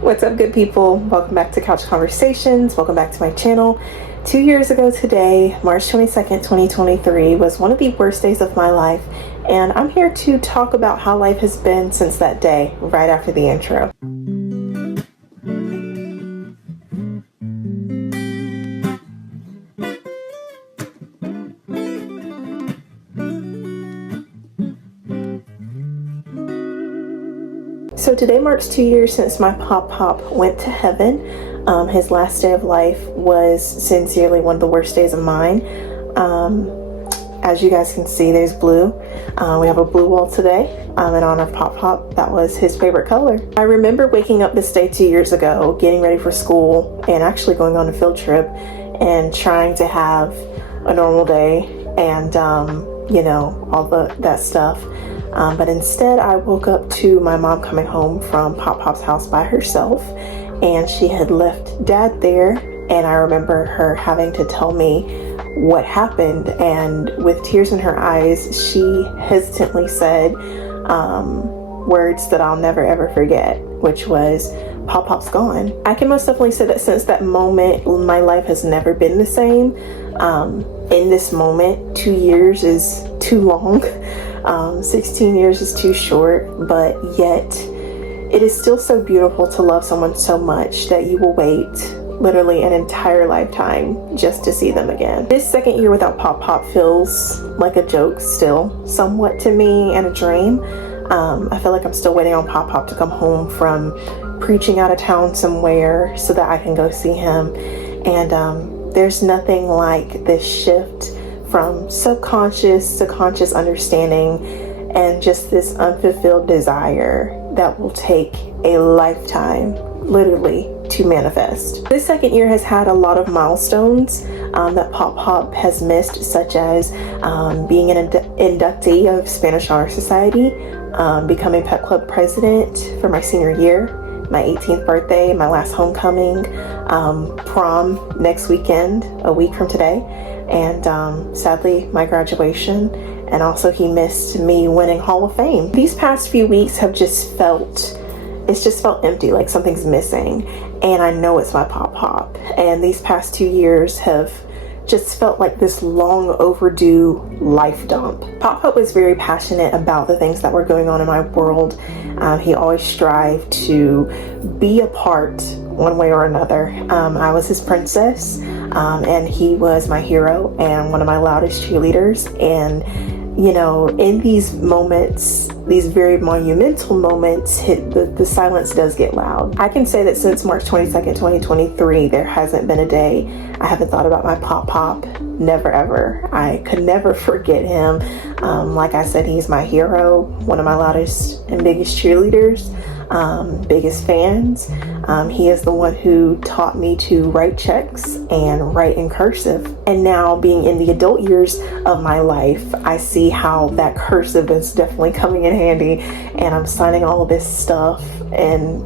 What's up, good people? Welcome back to Couch Conversations. Welcome back to my channel. 2 years ago today, March 22nd, 2023, was one of the worst days of my life, and I'm here to talk about how life has been since that day, right after the intro. So today marks 2 years since my PopPop went to heaven. His last day of life was sincerely one of the worst days of mine. As you guys can see, there's blue. We have a blue wall today in honor of PopPop. That was his favorite color. I remember waking up this day 2 years ago, getting ready for school, and actually going on a field trip and trying to have a normal day and, all that stuff. But instead, I woke up to my mom coming home from PopPop's house by herself, and she had left Dad there, and I remember her having to tell me what happened, and with tears in her eyes, she hesitantly said words that I'll never ever forget, which was, "PopPop's gone." I can most definitely say that since that moment, my life has never been the same. In this moment, 2 years is too long. 16 years is too short, but yet it is still so beautiful to love someone so much that you will wait literally an entire lifetime just to see them again. This second year without PopPop feels like a joke still, somewhat to me, and a dream. I feel like I'm still waiting on PopPop to come home from preaching out of town somewhere so that I can go see him. And there's nothing like this shift from subconscious to conscious understanding and just this unfulfilled desire that will take a lifetime, literally, to manifest. This second year has had a lot of milestones that PopPop has missed, such as being an inductee of Spanish Honor Society, becoming Pep Club president for my senior year, my 18th birthday, my last homecoming, prom next weekend, a week from today, and sadly my graduation. And also he missed me winning Hall of Fame. These past few weeks have just felt empty, like something's missing, and I know it's my PopPop. And these past 2 years have just felt like this long overdue life dump. PopPop was very passionate about the things that were going on in my world. He always strived to be a part one way or another. I was his princess, and he was my hero and one of my loudest cheerleaders. And in these moments, these very monumental moments, the silence does get loud. I can say that since March 22nd, 2023, there hasn't been a day I haven't thought about my PopPop. Never ever. I could never forget him. Like I said, he's my hero, one of my loudest and biggest cheerleaders, biggest fans. He is the one who taught me to write checks and write in cursive. And now, being in the adult years of my life, I see how that cursive is definitely coming in handy, and I'm signing all of this stuff and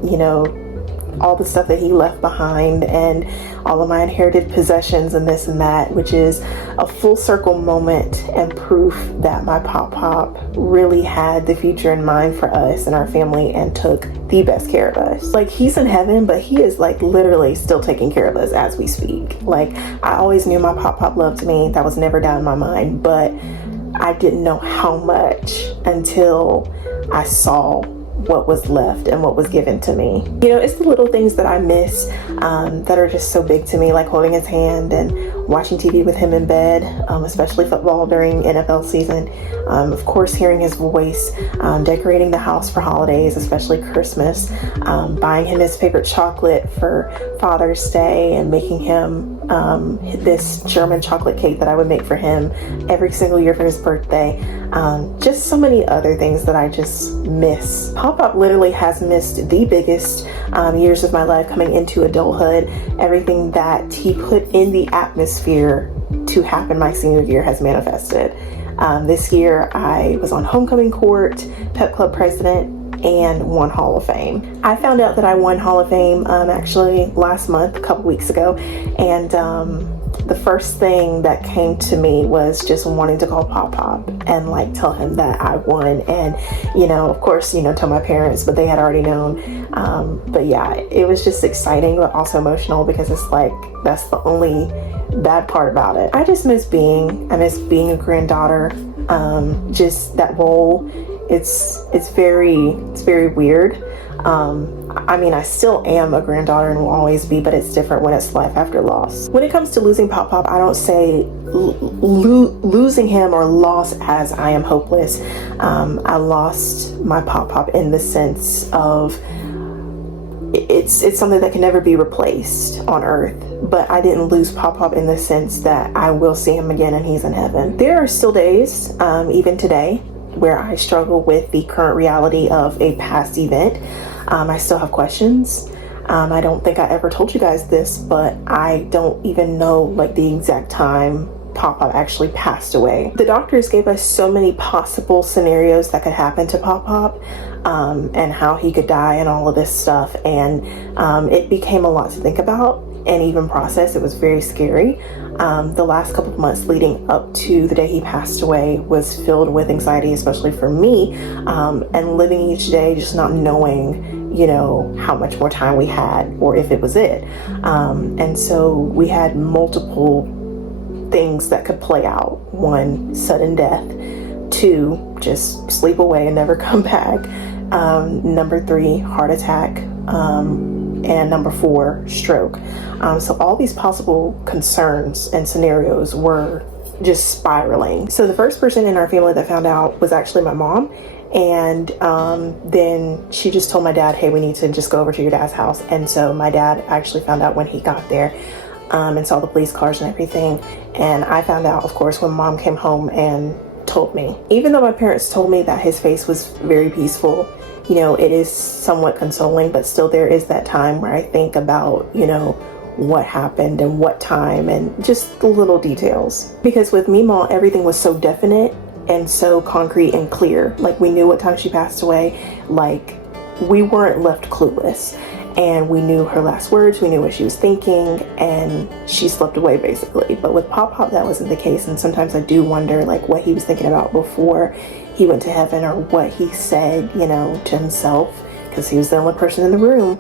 all the stuff that he left behind and all of my inherited possessions and this and that, which is a full circle moment and proof that my PopPop really had the future in mind for us and our family and took the best care of us. Like, he's in heaven, but he is like literally still taking care of us as we speak. Like, I always knew my PopPop loved me. That was never down in my mind, but I didn't know how much until I saw what was left and what was given to me. It's the little things that I miss that are just so big to me, like holding his hand and watching TV with him in bed, especially football during NFL season. Of course, hearing his voice, decorating the house for holidays, especially Christmas, buying him his favorite chocolate for Father's Day, and making him this German chocolate cake that I would make for him every single year for his birthday. Just so many other things that I just miss. PopPop literally has missed the biggest years of my life coming into adulthood. Everything that he put in the atmosphere to happen my senior year has manifested. This year I was on homecoming court, Pep Club president, and won Hall of Fame. I found out that I won Hall of Fame actually last month, a couple weeks ago, and the first thing that came to me was just wanting to call PopPop and like tell him that I won, and of course tell my parents, but they had already known. But yeah, it was just exciting but also emotional, because it's like that's the only bad part about it. I miss being a granddaughter. Just that role, it's very weird. I still am a granddaughter and will always be, but it's different when it's life after loss. When it comes to losing PopPop, I don't say losing him or loss as I am hopeless. I lost my PopPop in the sense of it's something that can never be replaced on earth, but I didn't lose PopPop in the sense that I will see him again and he's in heaven. There are still days, even today, where I struggle with the current reality of a past event. I still have questions. I don't think I ever told you guys this, but I don't even know like the exact time PopPop actually passed away. The doctors gave us so many possible scenarios that could happen to PopPop, and how he could die and all of this stuff, and it became a lot to think about and even process. It was very scary. The last couple of months leading up to the day he passed away was filled with anxiety, especially for me, and living each day just not knowing how much more time we had or if it was it. And so we had multiple things that could play out. One, sudden death. Two, just sleep away and never come back. Number three, heart attack. And number four, stroke. So all these possible concerns and scenarios were just spiraling. So the first person in our family that found out was actually my mom. And then she just told my dad, hey, we need to just go over to your dad's house. And so my dad actually found out when he got there, and saw the police cars and everything. And I found out, of course, when mom came home and told me. Even though my parents told me that his face was very peaceful, it is somewhat consoling, but still there is that time where I think about, what happened and what time and just the little details. Because with Meemaw, everything was so definite and so concrete and clear. Like, we knew what time she passed away. Like, we weren't left clueless. And we knew her last words, we knew what she was thinking, and she slept away basically. But with PopPop, that wasn't the case. And sometimes I do wonder like what he was thinking about before he went to heaven, or what he said, to himself, because he was the only person in the room.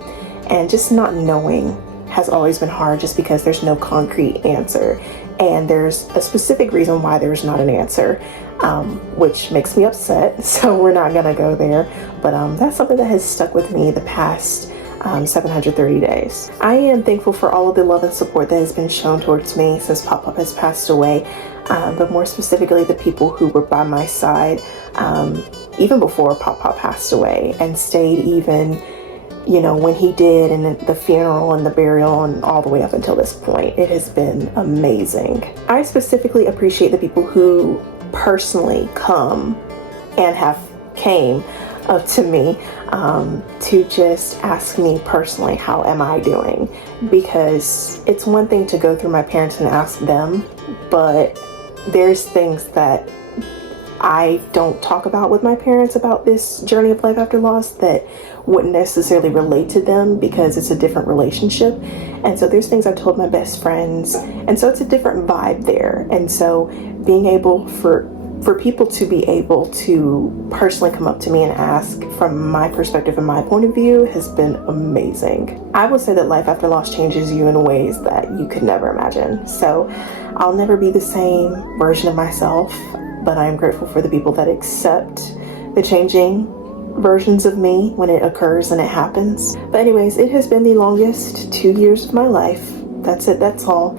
And just not knowing has always been hard, just because there's no concrete answer. And there's a specific reason why there's not an answer, which makes me upset. So we're not gonna go there. But that's something that has stuck with me the past 730 days. I am thankful for all of the love and support that has been shown towards me since PopPop has passed away, but more specifically the people who were by my side even before PopPop passed away, and stayed even when he did, and the funeral and the burial and all the way up until this point. It has been amazing. I specifically appreciate the people who personally come and came up to me to just ask me personally, how am I doing? Because it's one thing to go through my parents and ask them, but there's things that I don't talk about with my parents about this journey of life after loss that wouldn't necessarily relate to them, because it's a different relationship. And so there's things I've told my best friends, and so it's a different vibe there. And so being able for people to be able to personally come up to me and ask from my perspective and my point of view has been amazing. I will say that life after loss changes you in ways that you could never imagine. So I'll never be the same version of myself, but I'm grateful for the people that accept the changing versions of me when it occurs and it happens. But anyways, it has been the longest 2 years of my life. That's it, that's all.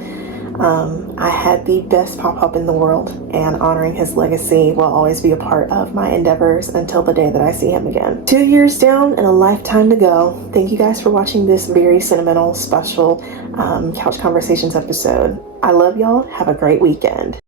I had the best PopPop in the world, and honoring his legacy will always be a part of my endeavors until the day that I see him again. 2 years down and a lifetime to go. Thank you guys for watching this very sentimental, special Couch Conversations episode. I love y'all. Have a great weekend.